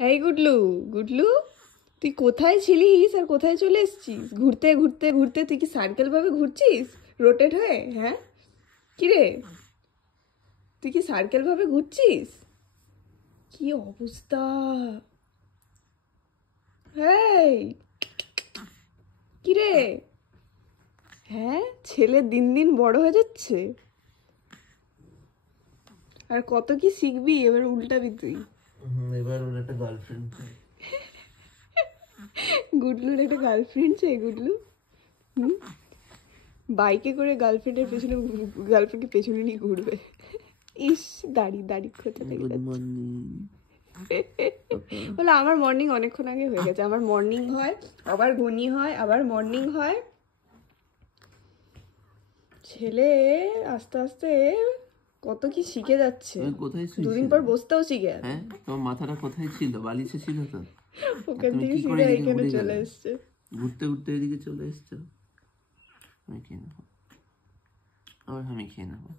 এই গুডলু, গুডলু তুই কোথায় ছিলিস আর কোথায় চলে এসেছিস? ঘুরতে ঘুরতে ঘুরতে তুই কি সার্কেল ভাবে ঘুরছিস রোটেট হয়ে? হ্যাঁ কি রে, তুই কি সার্কেল ভাবে ঘুরছিস? কি অবস্থা! এই কি রে? হ্যাঁ, ছেলে দিন দিন বড় হয়ে যাচ্ছে। আর কত কি শিখবি, এবার উল্টাবি তুই। এবার ওর একটা গার্লফ্রেন্ড। গুডলুর একটা গার্লফ্রেন্ড চাই গুডলু। বাইকে করে গার্লফ্রেন্ডকে পেছনে নিয়ে ঘুরবে। ইস, দাড়ি দাড়ি খোঁচা থেকে গুড যাচ্ছে। মর্নিং। বলে আমার মর্নিং অনেকক্ষণ আগে হয়ে গেছে। আমার মর্নিং হয়, আবার ঘনি হয়, আবার মর্নিং হয়। ছেলে আস্তে আস্তে কত কি শিখে যাচ্ছে। কোথায় দুদিন পর বসতেও শিখে যাবে। হ্যাঁ, তোমার মাথাটা কোথায় ছিল? বালিশে ছিল তো? ওখান থেকে সিধা এখানে চলে এসছে। ঘুরতে ঘুরতে এদিকে চলে এসছো। আমি খেয়ে নেবো, আবার আমি খেয়ে নেবো।